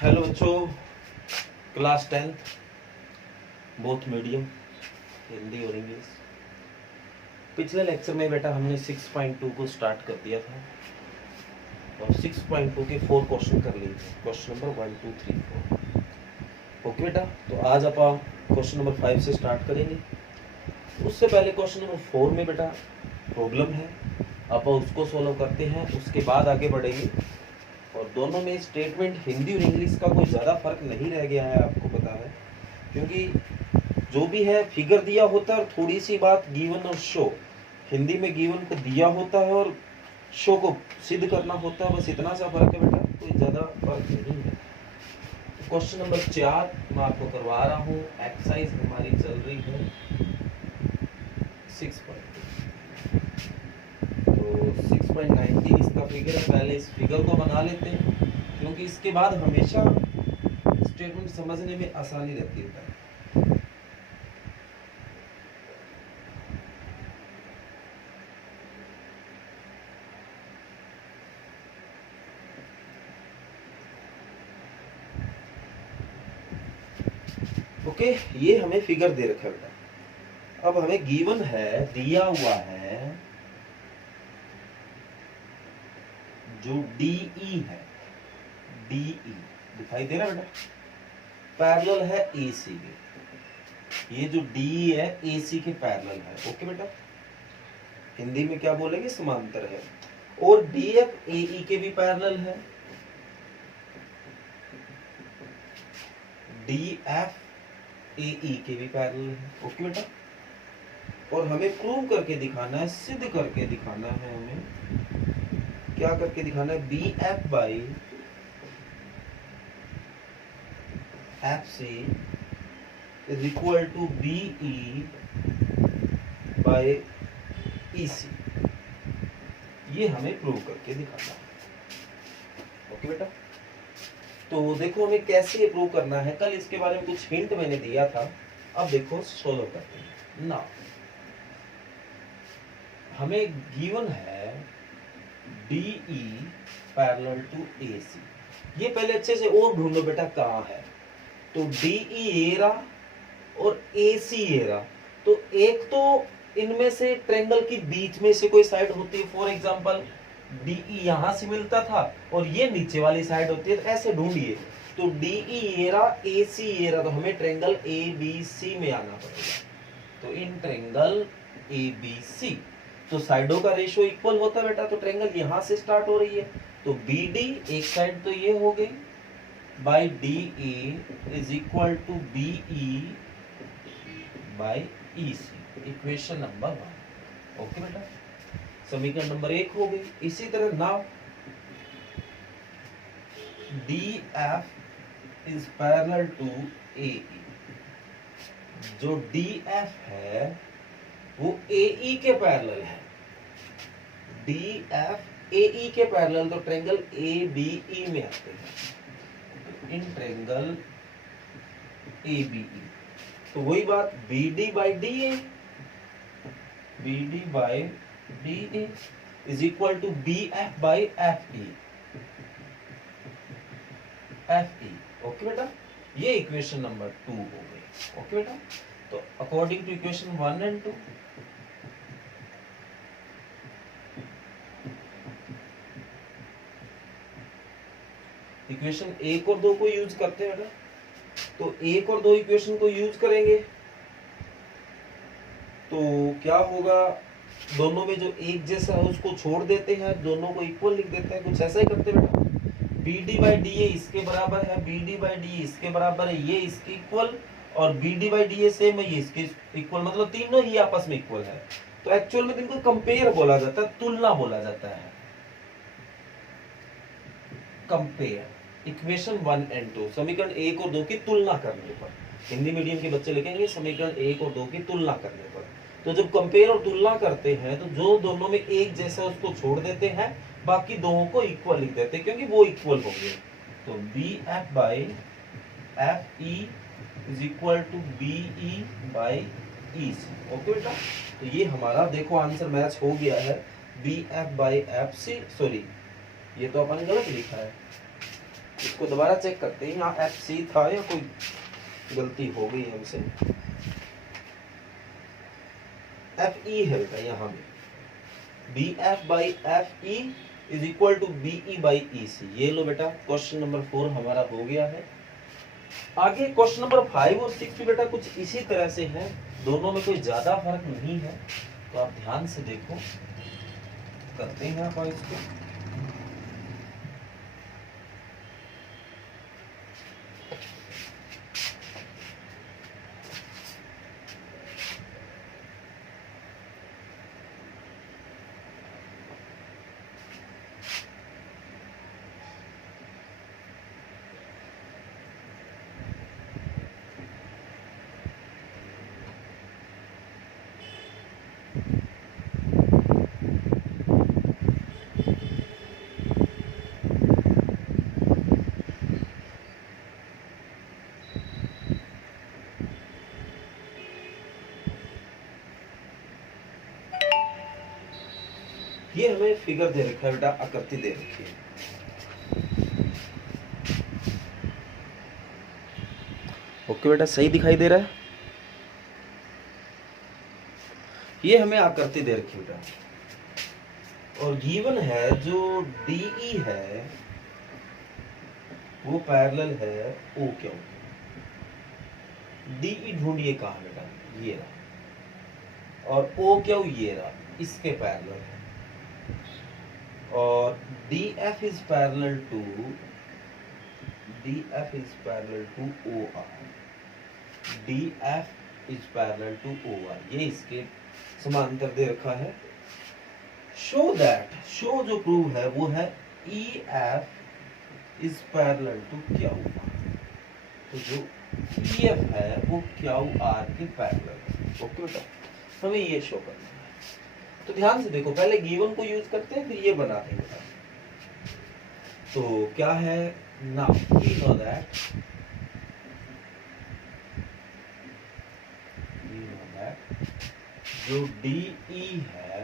Hello बच्चों, class 10th both medium Hindi और English. पिछले लेक्चर में बेटा हमने 6.2 को स्टार्ट कर दिया था और 6.2 के 4 क्वेश्चन कर लिए थे। Question number 1 2 3 4। ओके बेटा, तो आज आप क्वेश्चन नंबर 5 से स्टार्ट करेंगे। उससे पहले क्वेश्चन नंबर 4 में बेटा प्रॉब्लम है, आप उसको सॉल्व करते हैं, उसके बाद आगे बढ़ेंगे। और दोनों में स्टेटमेंट हिंदी और इंग्लिश का कोई ज़्यादा फर्क नहीं रह गया है, आपको पता है, क्योंकि जो भी है फिगर दिया होता है और थोड़ी सी बात गिवन और शो। हिंदी में गिवन को दिया होता है और शो को सिद्ध करना होता है, बस इतना सा फर्क है बेटा, कोई ज़्यादा फर्क नहीं है। क्वेश्चन नंबर 4 मैं आपको करवा रहा हूँ। एक्सरसाइज हमारी चल रही है 6.2। तो 6.19 इसका फिगर है। पहले इस फिगर को बना लेते हैं, क्योंकि इसके बाद हमेशा स्टेटमेंट समझने में आसानी रहती है। ओके, ये हमें फिगर दे रखा है बेटा। अब हमें गिवन है, दिया हुआ है जो DE है, DE दिखाई दे रहा है बेटा, पैरेलल है AC के। ये जो DE है AC के पैरेलल है। ओके बेटा, हिंदी में क्या बोलेंगे, समांतर है। और DF AE के भी पैरेलल है, DF AE के भी पैरेलल है। ओके बेटा, और हमें प्रूव करके दिखाना है, सिद्ध करके दिखाना है। हमें क्या करके दिखाना है, BF by FC is equal to BE by EC। ये हमें प्रूव करके दिखाना है। ओके बेटा, तो देखो हमें कैसे प्रूव करना है। कल इसके बारे में कुछ हिंट मैंने दिया था, अब देखो सोल्व करते हैं ना। हमें गिवन है DE पैरेलल टू AC। ये पहले अच्छे से और ढूंढो बेटा कहाँ है। तो DE ये रहा और AC ये रहा। तो एक तो इनमें से ट्रायंगल की बीच में से कोई साइड होती है। फॉर एग्जांपल DE यहां से मिलता था और ये नीचे वाली साइड होती है, तो ऐसे ढूंढिए। तो DE ये रहा, AC ये रहा, तो हमें ट्रायंगल ABC में आना पड़ेगा। तो इन ट्रायंगल ABC तो साइडों का रेशियो इक्वल होता है बेटा। तो ट्रायंगल यहां से स्टार्ट हो रही है, तो BD एक साइड तो ये हो गई by DE is equal to BE by EC। Equation number 1। Okay बेटा, समीकरण नंबर 1 हो गई। इसी तरह now DF is parallel to AE। जो DF है वो AE के पैरेलल है। DF AE के पैरेलल, तो ट्रायंगल ABE में आते हैं। इन ट्रायंगल ABE तो वही बात, BD by DA, BD by DA is equal to BF by FE, FE। Okay बेटा, ये इक्वेशन नंबर 2 हो गई। ओके बेटा, तो according to equation 1 and 2 equation 1 और 2 को यूज करते हैं बेटा। तो 1 और 2 इक्वेशन को यूज करेंगे तो क्या होगा, दोनों में जो एक जैसा है उसको छोड़ देते हैं, दोनों को इक्वल लिख देते हैं। कुछ ऐसा ही करते हैं बेटा। BD बाई DA इसके बराबर है, BD बाई DE इसके बराबर है, ये इसके इक्वल, और BD बाई DA सेम है, ये इसके इक्वल, मतलब तीनों ही आपस में इक्वल है। तो एक्चुअल में इनको कंपेयर बोला जाता है, तुलना बोला जाता है। कंपेयर इक्वेशन 1 एंड 2, समीकरण 1 और 2 की तुलना करने पर। हिंदी मीडियम के बच्चे लिखेंगे समीकरण 1 और 2 की तुलना करने पर। तो जब कंपेयर और तुलना करते हैं तो जो दोनों में एक जैसा उसको छोड़ देते हैं, बाकी दोनों को इक्वल लिख देते हैं, क्योंकि वो इक्वल हो गए। तो BF by FE is equal to BE by EC। Okay बेटा, तो ये हमारा देखो आंसर मैच हो गया है। BF बाई FC, सॉरी ये तो अपन गलत लिखा है, इसको दोबारा चेक करते हैं, यहाँ FC था या कोई गलती हो गई हमसे। FE है बेटा यहाँ में, BF by FE is equal to BE by EC। ये लो बेटा क्वेश्चन नंबर 4 हमारा हो गया है। आगे क्वेश्चन नंबर 5 और 6 भी बेटा कुछ इसी तरह से है, दोनों में कोई ज्यादा फर्क नहीं है, तो आप ध्यान से देखो। करते हैं आप इसको। ये हमें फिगर दे रखा है बेटा, आकृति दे रखी है। ओके बेटा, सही दिखाई दे रहा है। ये हमें आकृति दे रखी है बेटा, और गिवन है जो DE है वो पैरेलल है OQ। DE ढूंढिए कहाँ बेटा, ये रहा, और OQ ये रहा, इसके पैरेलल है। और DF is parallel to OR। DF is parallel to OR, ये इसके समांतर दे रखा है। शो जो प्रूव है वो है EF is parallel to QR। तो जो EF है वो QR के पैरेलल है। ओके बेटा, हमें ये शो करना है। तो ध्यान से देखो, पहले गिवन को यूज करते हैं, फिर ये बनाते हैं। तो क्या है, नाउ वी नो दैट जो DE है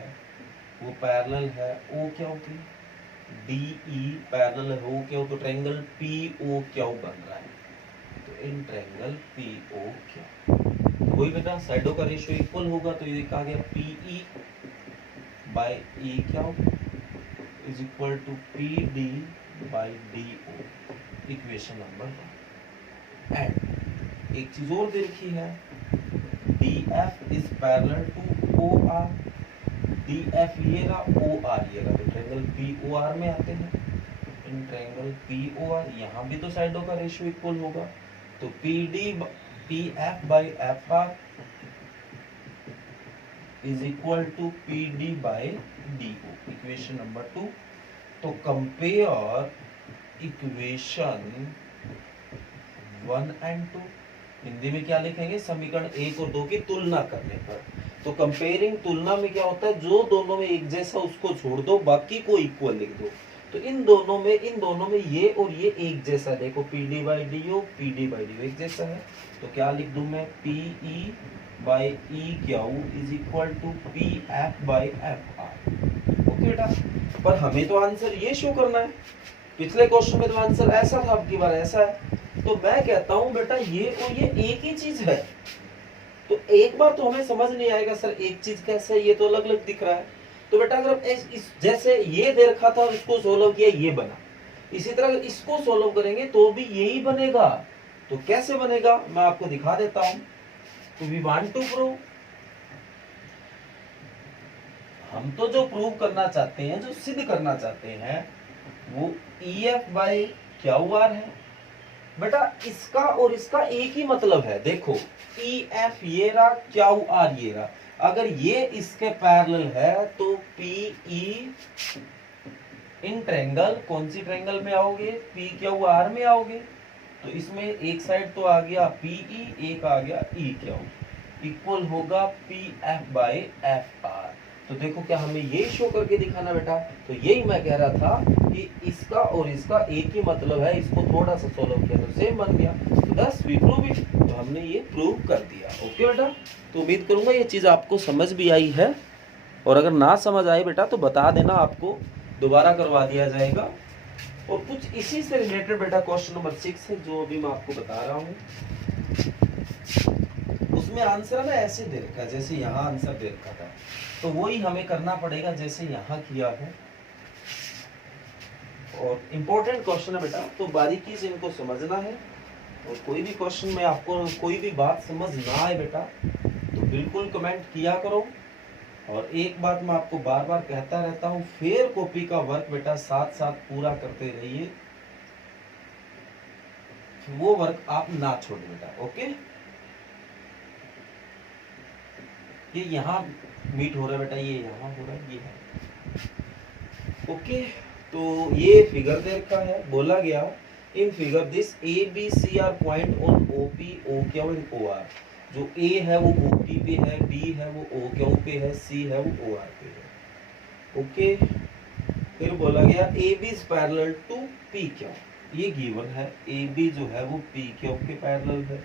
वो पैरेलल है OQ के। DE पैरेलल है OQ, तो ट्रायंगल POQ बन रहा है। तो इन ट्रायंगल POQ वही बेटा, साइडों का रेशियो इक्वल होगा, तो ये कहा गया PE by EQ is equal to PD by DO, equation number 1। And एक चीज और दे रखी है, DF is parallel to OR। DF ये रहा, OR ये रहा, तो ट्रायंगल POR में आते हैं। इन ट्रायंगल POR यहाँ भी तो साइडों का रेशियो इक्वल होगा, तो PF by FR is equal to PD by DO, equation number 2। तो कंपेयर इक्वेशन 1 एंड 2, हिंदी में क्या लिखेंगे, समीकरण 1 और 2 की तुलना करने पर। तो कंपेयरिंग, तुलना में क्या होता है, जो दोनों में एक जैसा उसको छोड़ दो, बाकी को इक्वल लिख दो। तो इन दोनों में ये और ये एक जैसा, देखो PD by DO एक जैसा है, तो क्या लिख दूं मैं, PE by EQ is equal to PF by FR। Okay बेटा, पर हमें तो आंसर ये शो करना है। पिछले क्वेश्चन में तो आंसर ऐसा था, अब की बार ऐसा है। तो मैं कहता हूं बेटा ये और ये एक ही चीज है। तो एक बार तो हमें समझ नहीं आएगा सर एक चीज कैसे है, ये तो अलग अलग दिख रहा है। तो बेटा अगर इस जैसे ये दे रखा था, इसको सोल्व किया, ये बना, इसी तरह अगर इसको सोल्व करेंगे तो भी यही बनेगा। तो कैसे बनेगा मैं आपको दिखा देता हूं। तो वी वांट टू प्रूव, हम तो जो प्रूव करना चाहते हैं, जो सिद्ध करना चाहते हैं, वो EF बाई QR है। बेटा इसका और इसका एक ही मतलब है। देखो EF ये रहा, QR ये रहा, अगर ये इसके पैरेलल है तो PE इन ट्रायंगल, कौन सी ट्रायंगल में आओगे, PQR में आओगे। तो इसमें एक साइड तो आ गया PE, एक आ गया EQ, इक्वल होगा PF बाई FR। तो देखो क्या हमें ये शो करके दिखाना बेटा। तो यही मैं कह रहा था कि इसका और इसका एक ही मतलब है, इसको थोड़ा सा सोल्व किया तो सेम बन गया। तो दस वी प्रूव इट, तो हमने ये प्रूव कर दिया। ओके बेटा, तो उम्मीद करूंगा ये चीज़ आपको समझ भी आई है, और अगर ना समझ आए बेटा तो बता देना, आपको दोबारा करवा दिया जाएगा। और कुछ इसी से रिलेटेड बेटा क्वेश्चन नंबर 6 है जो अभी मैं आपको बता रहा हूँ। उसमें आंसर है ना ऐसे दे रखा है जैसे यहाँ आंसर दे रखा था, तो वही हमें करना पड़ेगा जैसे यहाँ किया है। और इम्पोर्टेंट क्वेश्चन है बेटा, तो बारीकी से इनको समझना है। और कोई भी क्वेश्चन में आपको कोई भी बात समझ ना आए बेटा तो बिल्कुल कमेंट किया करो। और एक बात मैं आपको बार बार कहता रहता हूँ, फेयर कॉपी का वर्क बेटा साथ साथ पूरा करते रहिए, वो वर्क आप ना छोड़े बेटा। ओके, ये यहाँ मीट हो रहा है बेटा, ये यहाँ हो रहा है, ये है। ओके, तो ये फिगर दे रखा है, बोला गया in figure this A B C are point on O P O Q and O R. जो ए है वो ओ पी पे है, बी है वो ओ क्यू पे है, सी है वो ओ आर पे है। ओके, फिर बोला गया A B is parallel to P Q, ये गिवन है। ए बी जो है वो पी क्यू के पैरेलल है,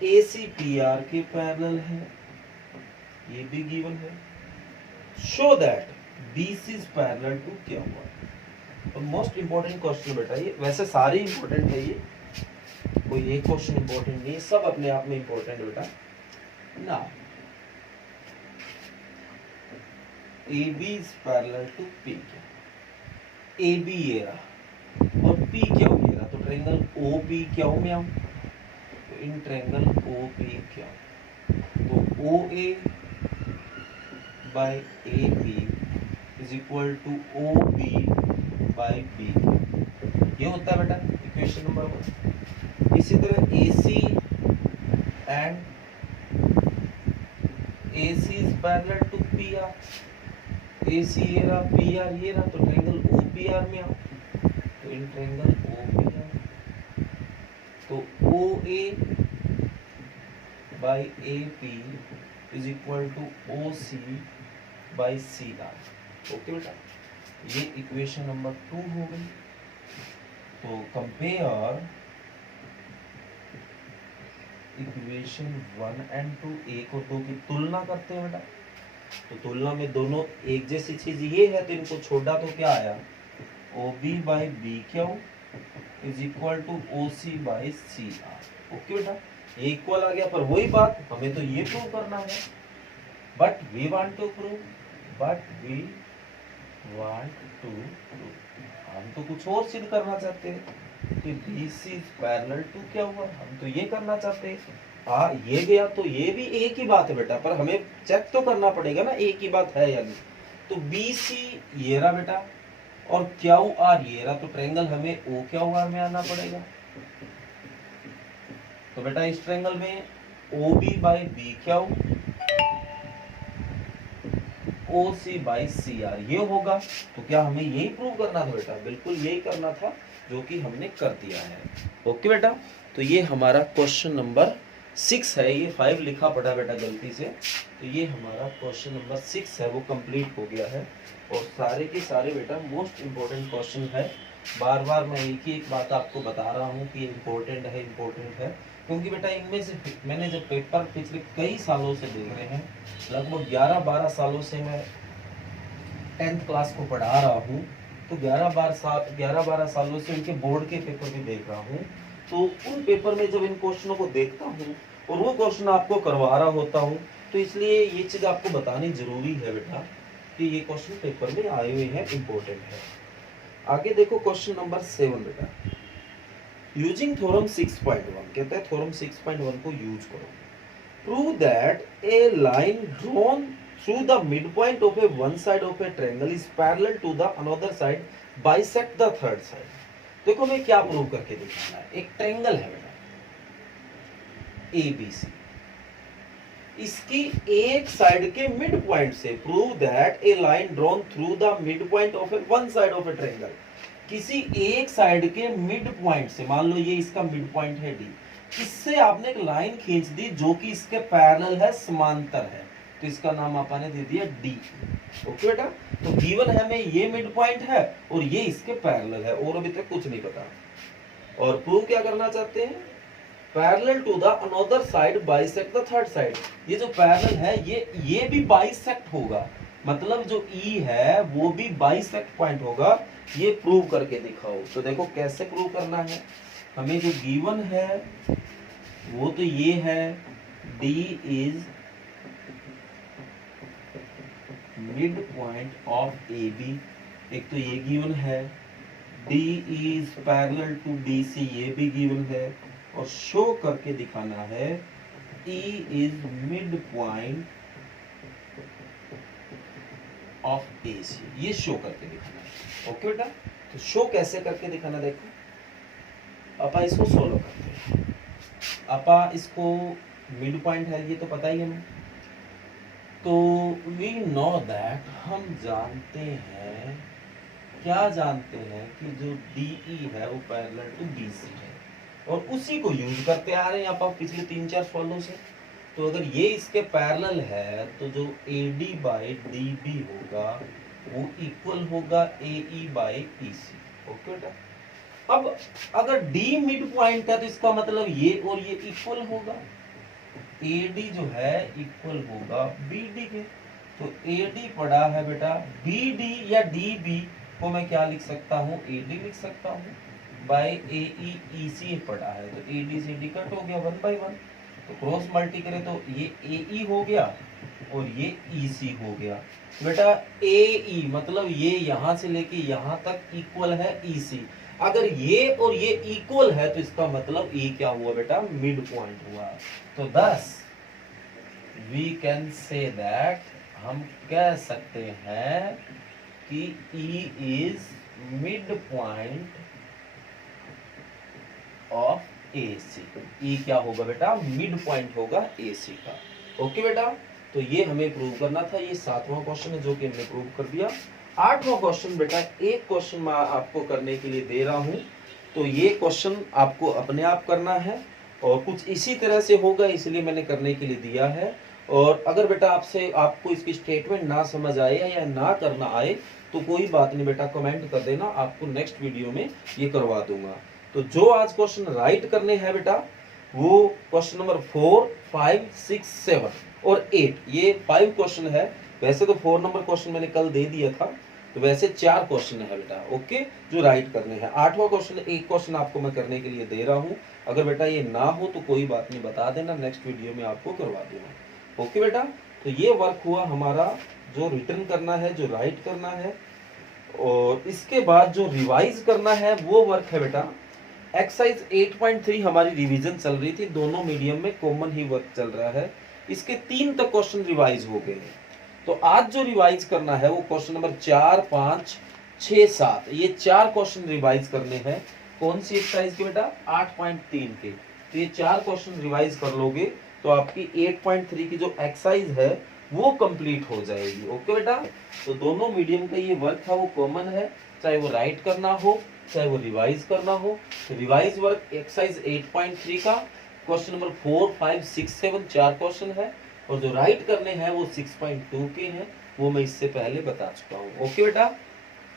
ए सी पी आर के पैरेलल है, ये भी गिवन है। Show that B C is parallel to Q R. और मोस्ट इंपॉर्टेंट क्वेश्चन बेटा ये, वैसे सारे इंपॉर्टेंट है, ये कोई एक क्वेश्चन इंपॉर्टेंट नहीं है, सब अपने आप में इंपॉर्टेंट है बेटा ना। A B is parallel to P Q, A B ये रहा और पी क्यू ये रहा, तो ट्रायंगल ओ पी क्यू में आऊं तो in triangle O P Q, तो O A by A B is equal to O B by B, ये होता है बेटा इक्वेशन नंबर 1। इसी तरह A C and A C is parallel to P R, A C ये रहा, P R ये रहा, तो ट्रायंगल ओ पी आर में आओ तो in triangle O P R, तो O A by A P is equal to O C by C R. Okay बेटा, ये इक्वेशन नंबर 2 हो गई। तो कंपेयर इक्वेशन 1 एंड 2, एक और 2 की तुलना करते हैं बेटा। तो तुलना में दोनों एक जैसी चीज ये है, तो इनको छोड़ा तो क्या आया, O B by B Q is equal to O C by C R. Okay बेटा, ये इक्वल आ गया, पर वही बात हमें तो ये प्रूव करना है, but we want to prove, हम तो कुछ और सिद्ध करना चाहते हैं कि BC इज पैरेलल टू क्या हुआ, हम तो ये करना चाहते हैं। ये गया तो ये भी एक ही बात है बेटा, पर हमें चेक तो करना पड़ेगा ना एक ही बात है या नहीं। तो BC ये रहा बेटा और QR ये रहा, तो ट्रायंगल हमें OQR में आना पड़ेगा। तो बेटा इस ट्रायंगल में OB by BQ OC by CR ये होगा। तो क्या हमें यही प्रूव करना था बेटा, बिल्कुल यही करना था, जो कि हमने कर दिया है। ओके बेटा, तो ये हमारा क्वेश्चन नंबर 6 है, ये 5 लिखा पड़ा बेटा गलती से, तो ये हमारा क्वेश्चन नंबर 6 है, वो कंप्लीट हो गया है। और सारे के सारे बेटा मोस्ट इम्पोर्टेंट क्वेश्चन है। बार बार मैं एक ही एक बात आपको बता रहा हूँ कि इम्पोर्टेंट है, क्योंकि बेटा इनमें से मैंने जब पेपर पिछले कई सालों से देख रहे हैं, लगभग 11-12 सालों से मैं 10th क्लास को पढ़ा रहा हूँ, तो 11-12 सालों से उनके बोर्ड के पेपर भी देख रहा हूँ। तो उन पेपर में जब इन क्वेश्चनों को देखता हूँ और वो क्वेश्चन आपको करवा रहा होता हूँ, तो इसलिए ये चीज़ आपको बतानी जरूरी है बेटा कि ये क्वेश्चन पेपर में आए हुए हैं, इम्पोर्टेंट है। आगे देखो क्वेश्चन नंबर 7 बेटा, यूजिंग थ्योरम 6.1, कहता है थ्योरम 6.1 को यूज करो। Prove that a line drawn through the midpoint of a one side of a triangle is parallel to the another side bisect the third side. देखो मैं क्या prove करके दिखाना है, एक ट्रायंगल है बेटा ABC, इसकी एक साइड के मिड पॉइंट से prove that a line drawn through the mid point of a one side of a triangle, किसी एक साइड के मिड पॉइंट से, मान लो ये इसका मिड पॉइंट है D, इससे आपने एक लाइन खींच दी जो कि इसके पैरेलल है, समांतर है, तो इसका नाम आपने दे दिया D। ओके बेटा, तो गिवन है हमें ये मिड पॉइंट है और ये इसके पैरेलल है, और अभी तक कुछ नहीं पता। और प्रूव क्या करना चाहते हैं, parallel to the another side bisect the third side. ये जो पैरेलल है ये भी बाइसेक्ट होगा, मतलब जो ई है वो भी बाइसेक्ट पॉइंट होगा, ये प्रूव करके दिखाओ। तो देखो कैसे प्रूव करना है। हमें जो गिवन है वो तो ये है, D is mid point of A B, एक तो ये गिवन है। D is parallel to BC, ये भी गिवन है। और शो करके दिखाना है E is mid point of AC, ये शो करके दिखाना है। ओके बेटा, तो शो कैसे करके दिखाना, देखो अपा इसको सोल्व करते हैं। अपा इसको मिड पॉइंट है ये तो पता ही है हमें, तो वी नो दैट, हम जानते हैं, क्या जानते हैं कि जो DE है वो पैरेलल टू BC है, और उसी को यूज करते आ रहे हैं आप पिछले 3-4 फॉलो से। तो अगर ये इसके पैरेलल है तो जो AD बाई DB होगा वो इक्वल होगा AE बाई EC। ओके बेटा, अब अगर D मिड पॉइंट है तो इसका मतलब ये और ये इक्वल होगा, AD जो है इक्वल होगा BD के। तो AD पड़ा है बेटा, BD या DB को मैं क्या लिख सकता हूँ, AD लिख सकता हूँ, बाई AE EC पड़ा है, तो AD से D कट हो गया 1/1, तो क्रॉस मल्टी करें तो ये AE हो गया और ये EC हो गया। बेटा AE मतलब ये यहाँ से लेके यहाँ तक इक्वल है EC, अगर ये और ये इक्वल है तो इसका मतलब E क्या हुआ बेटा, मिड पॉइंट हुआ। तो thus we can say that, हम कह सकते हैं कि E is mid point of AC। E क्या होगा बेटा, मिड पॉइंट होगा AC का। ओके बेटा, तो ये हमें प्रूव करना था। ये 7वां क्वेश्चन है जो कि हमने प्रूव कर दिया। 8वां क्वेश्चन बेटा, एक क्वेश्चन मैं आपको करने के लिए दे रहा हूं, तो ये क्वेश्चन आपको अपने आप करना है और कुछ इसी तरह से होगा, इसलिए मैंने करने के लिए दिया है। और अगर बेटा आपको इसकी स्टेटमेंट ना समझ आए या ना करना आए तो कोई बात नहीं बेटा, कमेंट कर देना, आपको नेक्स्ट वीडियो में ये करवा दूंगा। तो जो आज क्वेश्चन राइट करने हैं बेटा, वो क्वेश्चन नंबर 4, 5, 6, 7 और 8, ये 5 क्वेश्चन है। वैसे तो 4 नंबर क्वेश्चन मैंने कल दे दिया था, तो वैसे 4 क्वेश्चन है बेटा, ओके, जो राइट करने हैं। 8वां क्वेश्चन, एक क्वेश्चन आपको मैं करने के लिए दे रहा हूँ, अगर बेटा ये ना हो तो कोई बात नहीं, बता देना, नेक्स्ट वीडियो में आपको करवा दूंगा। ओके बेटा, तो ये वर्क हुआ हमारा, जो रिटर्न करना है, जो राइट करना है, और इसके बाद जो रिवाइज करना है वो वर्क है बेटा एक्सरसाइज 8.3। हमारी रिवीजन चल रही थी, दोनों मीडियम में कॉमन ही वर्क चल रहा है। इसके 3 तक क्वेश्चन रिवाइज हो गए हैं। तो आज जो रिवाइज करना है वो क्वेश्चन नंबर 4, 5, 6, 7, ये 4 क्वेश्चन रिवाइज करने हैं। कौन सी एक्सरसाइज के बेटा, 8.3 के। तो ये 4 क्वेश्चन रिवाइज कर लोगे तो आपकी 8.3 की जो एक्सरसाइज है वो कंप्लीट हो जाएगी। ओके बेटा, तो दोनों मीडियम का ये वर्क था वो कॉमन है, चाहे वो राइट करना हो चाहे वो रिवाइज करना हो। तो रिवाइज वर्क एक्सरसाइज 8.3 का क्वेश्चन नंबर 4, 5, 6, 7 4 क्वेश्चन है, और जो राइट करने हैं वो 6.2 के हैं, वो मैं इससे पहले बता चुका हूँ। ओके बेटा,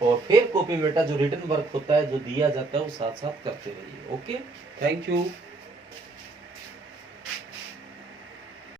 और फिर कॉपी बेटा जो रिटन वर्क होता है, जो दिया जाता है, वो साथ साथ करते रहिए। Okay, thank you.